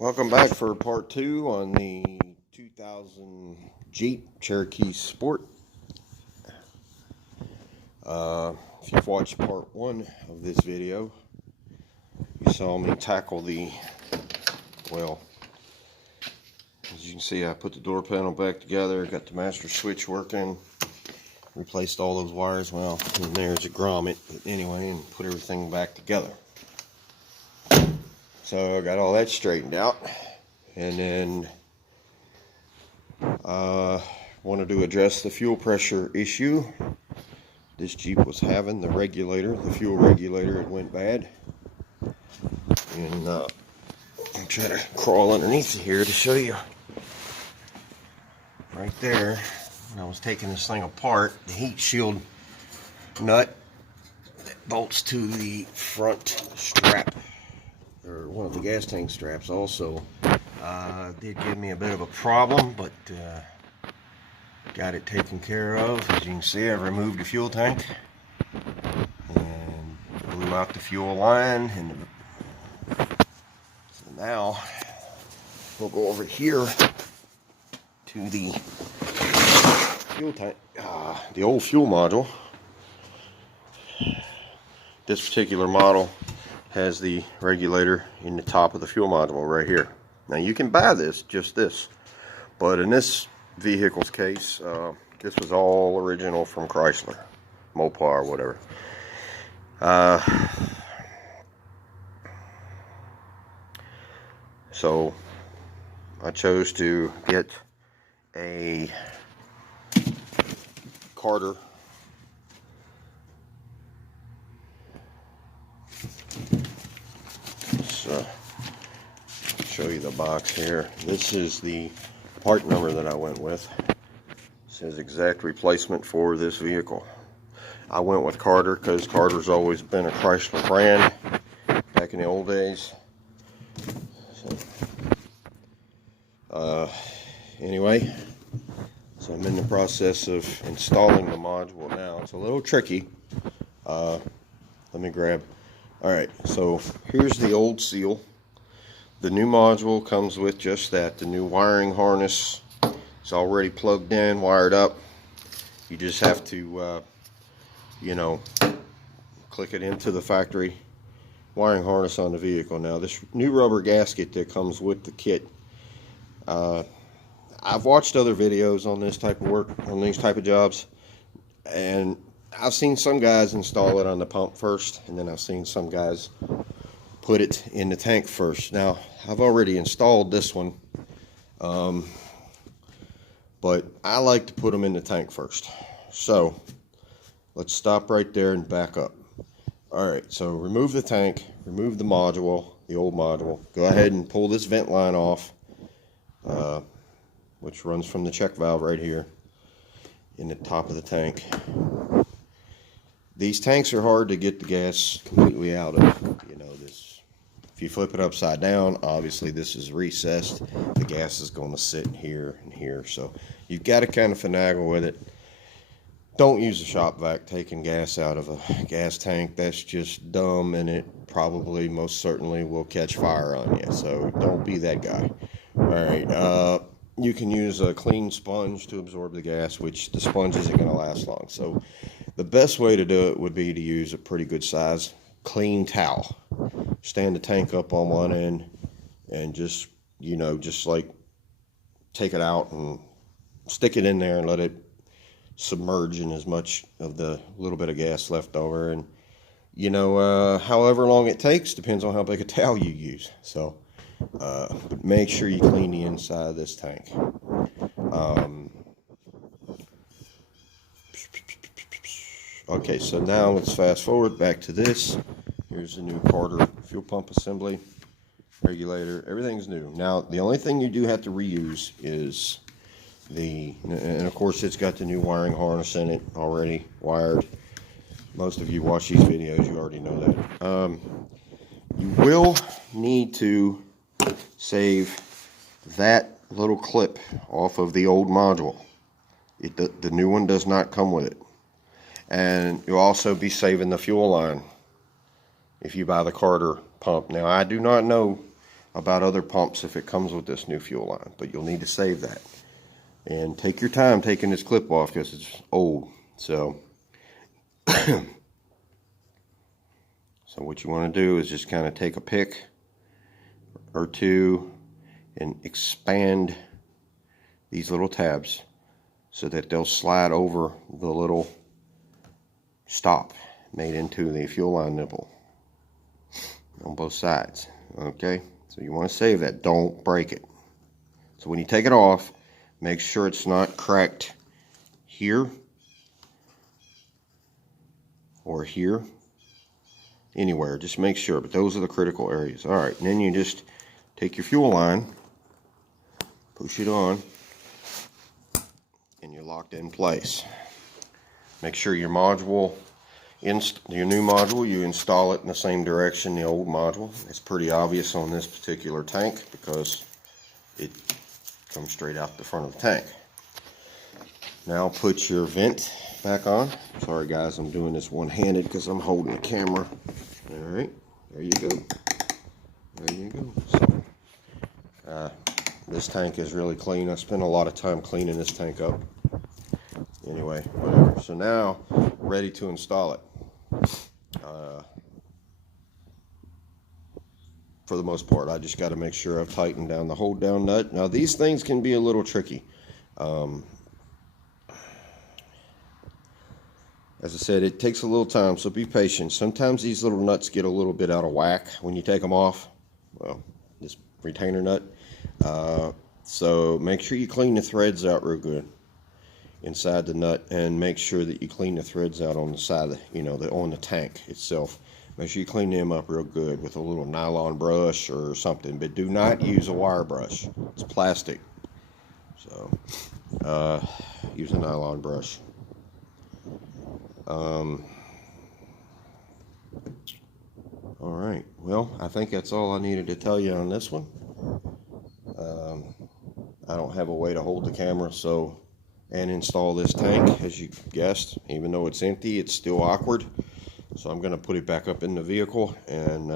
Welcome back for part 2 on the 2000 Jeep Cherokee Sport. If you've watched part 1 of this video, you saw me tackle well, as you can see, I put the door panel back together, got the master switch working, replaced all those wires. Well, and there's a grommet, but anyway, and put everything back together. So I got all that straightened out, and then wanted to address the fuel pressure issue this Jeep was having. The fuel regulator, it went bad, and I'll try to crawl underneath here to show you. Right there, when I was taking this thing apart, the heat shield nut that bolts to the front strap, or one of the gas tank straps, also did give me a bit of a problem, but got it taken care of. As you can see, I removed the fuel tank and blew out the fuel line, and so now we'll go over here to the fuel tank, the old fuel module. This particular model has the regulator in the top of the fuel module right here. Now you can buy just this, but in this vehicle's case, this was all original from Chrysler, Mopar, whatever. So I chose to get a Carter show you the box here. This is the part number that I went with. It says exact replacement for this vehicle. I went with Carter because Carter's always been a Chrysler brand back in the old days. So, anyway, so I'm in the process of installing the module now. It's a little tricky. Let me grab. Alright, so here's the old seal. The new module comes with just that. The new wiring harness is already plugged in, wired up. You just have to, click it into the factory wiring harness on the vehicle. Now, this new rubber gasket that comes with the kit, I've watched other videos on this type of work, on these type of jobs, and I've seen some guys install it on the pump first, and then I've seen some guys put it in the tank first. Now, I've already installed this one, but I like to put them in the tank first. So let's stop right there and back up. Alright, so remove the tank, remove the module, the old module. Go ahead and pull this vent line off, which runs from the check valve right here in the top of the tank. These tanks are hard to get the gas completely out of. If you flip it upside down, obviously this is recessed. The gas is going to sit here and here. So you've got to kind of finagle with it. Don't use a shop vac taking gas out of a gas tank. That's just dumb, and it probably most certainly will catch fire on you. So don't be that guy. Alright, you can use a clean sponge to absorb the gas, which the sponge isn't going to last long. So the best way to do it would be to use a pretty good size clean towel. Stand the tank up on one end and just like take it out and stick it in there and let it submerge in as much of the little bit of gas left over. And however long it takes depends on how big a towel you use. So make sure you clean the inside of this tank. Okay, so now let's fast forward back to this. Here's the new Carter fuel pump assembly, regulator, everything's new. Now, the only thing you do have to reuse is and of course it's got the new wiring harness in it, already wired. Most of you watch these videos, you already know that. You will need to save that little clip off of the old module. The new one does not come with it. And you'll also be saving the fuel line if you buy the Carter pump. Now, I do not know about other pumps if it comes with this new fuel line, but you'll need to save that. And take your time taking this clip off because it's old. So, so what you want to do is just kind of take a pick or two and expand these little tabs so that they'll slide over the little stop made into the fuel line nipple on both sides. Okay, so you want to save that. Don't break it. So when you take it off, make sure it's not cracked here or here, anywhere. Just make sure, but those are the critical areas. All right, and then you just take your fuel line, push it on, and you're locked in place. Make sure your module, your new module, you install it in the same direction the old module. It's pretty obvious on this particular tank because it comes straight out the front of the tank. Now put your vent back on. Sorry guys, I'm doing this one-handed because I'm holding the camera. All right, there you go. There you go. So, this tank is really clean. I spent a lot of time cleaning this tank up. Anyway, whatever. So now, ready to install it. For the most part, I just got to make sure I've tightened down the hold down nut. Now these things can be a little tricky. As I said, it takes a little time, so be patient. Sometimes these little nuts get a little bit out of whack when you take them off. Well, this retainer nut. So make sure you clean the threads out real good inside the nut, and make sure that you clean the threads out on the side of on the tank itself. Make sure you clean them up real good with a little nylon brush or something, but do not use a wire brush. It's plastic. So use a nylon brush. All right, well, I think that's all I needed to tell you on this one. I don't have a way to hold the camera and install this tank, as you guessed. Even though it's empty, it's still awkward. So I'm going to put it back up in the vehicle and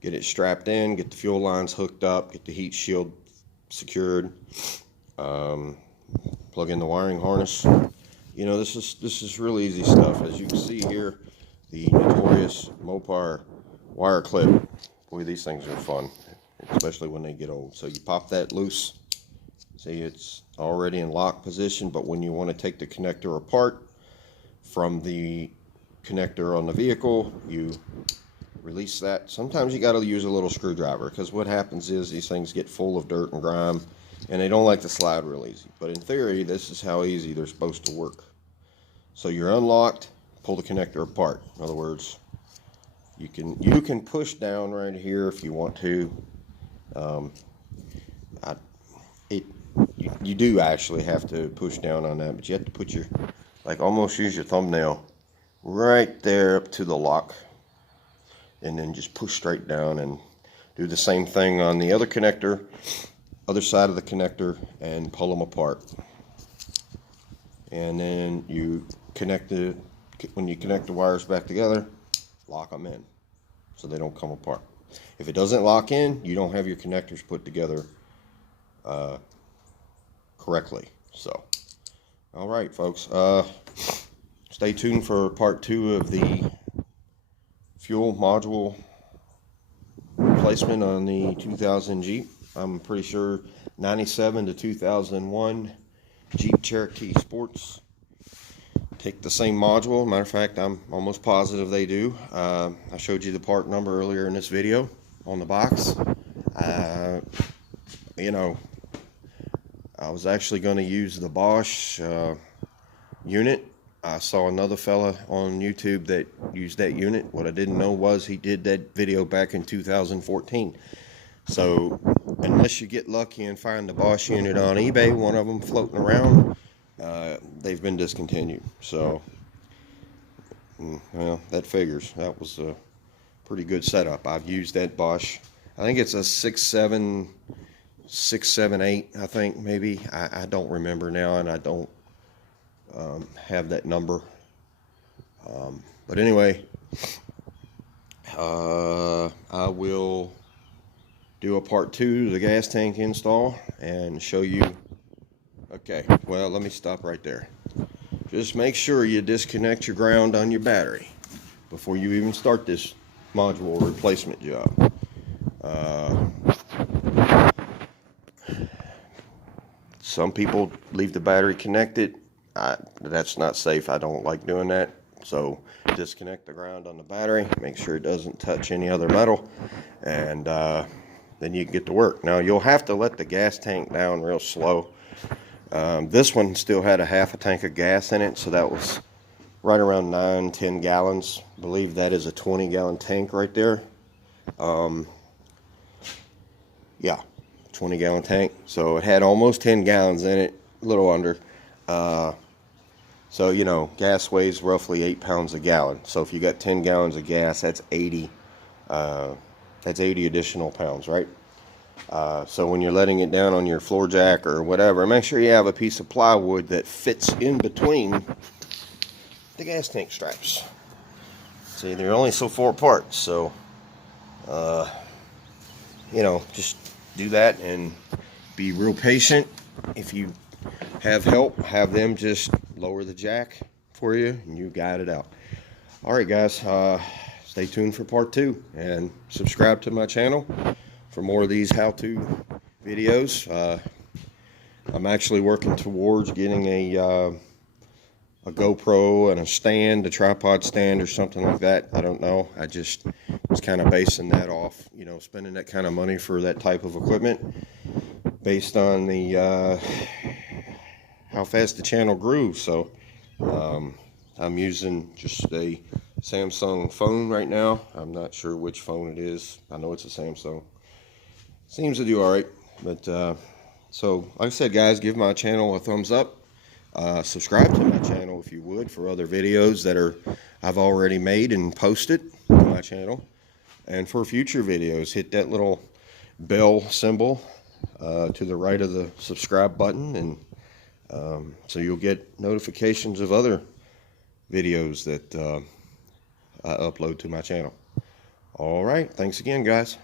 get it strapped in, get the fuel lines hooked up, get the heat shield secured, plug in the wiring harness. This is really easy stuff. As you can see here, the notorious Mopar wire clip. Boy, these things are fun, especially when they get old. So you pop that loose. See, it's already in lock position, but when you want to take the connector apart from the connector on the vehicle, you release that. Sometimes you got to use a little screwdriver, because what happens is these things get full of dirt and grime, and they don't like to slide real easy. But in theory, this is how easy they're supposed to work. So you're unlocked, pull the connector apart. In other words, you can push down right here if you want to. You do actually have to push down on that, but you have to put almost use your thumbnail right there up to the lock, and then just push straight down, and do the same thing on the other connector, other side of the connector, and pull them apart. And then when you connect the wires back together, lock them in so they don't come apart. If it doesn't lock in, you don't have your connectors put together correctly. So, all right, folks, stay tuned for part 2 of the fuel module replacement on the 2000 Jeep. I'm pretty sure 97 to 2001 Jeep Cherokee Sports take the same module. Matter of fact, I'm almost positive they do. I showed you the part number earlier in this video on the box. I was actually going to use the Bosch unit. I saw another fella on YouTube that used that unit. What I didn't know was he did that video back in 2014. So unless you get lucky and find the Bosch unit on eBay, one of them floating around, they've been discontinued. So, well, that figures. That was a pretty good setup. I've used that Bosch. I think it's a 678, I think, maybe. I don't remember now, and I don't have that number. But anyway, I will do a part 2 to the gas tank install and show you. Okay, well, let me stop right there. Just make sure you disconnect your ground on your battery before you even start this module replacement job. Some people leave the battery connected. That's not safe. I don't like doing that. So disconnect the ground on the battery, make sure it doesn't touch any other metal, and then you can get to work. Now you'll have to let the gas tank down real slow. This one still had a half a tank of gas in it, so that was right around 9-10 gallons. I believe that is a 20-gallon tank right there. Yeah, 20-gallon tank. So it had almost 10 gallons in it, a little under. So, you know, gas weighs roughly 8 pounds a gallon. So if you got 10 gallons of gas, that's 80 additional pounds, right? So when you're letting it down on your floor jack or whatever, make sure you have a piece of plywood that fits in between the gas tank straps. See, they're only so far apart, so you know, just do that and be real patient. If you have help, have them just lower the jack for you and you guide it out. All right, guys, stay tuned for part 2 and subscribe to my channel for more of these how-to videos. I'm actually working towards getting a GoPro and a stand, a tripod stand or something like that. I don't know. I just was kind of basing that off, you know, spending that kind of money for that type of equipment based on the how fast the channel grew. So I'm using just a Samsung phone right now. I'm not sure which phone it is. I know it's a Samsung. Seems to do all right. But so like I said, guys, give my channel a thumbs up. Subscribe to my channel if you would for other videos that I've already made and posted to my channel. And for future videos, hit that little bell symbol to the right of the subscribe button, and so you'll get notifications of other videos that I upload to my channel. All right, thanks again, guys.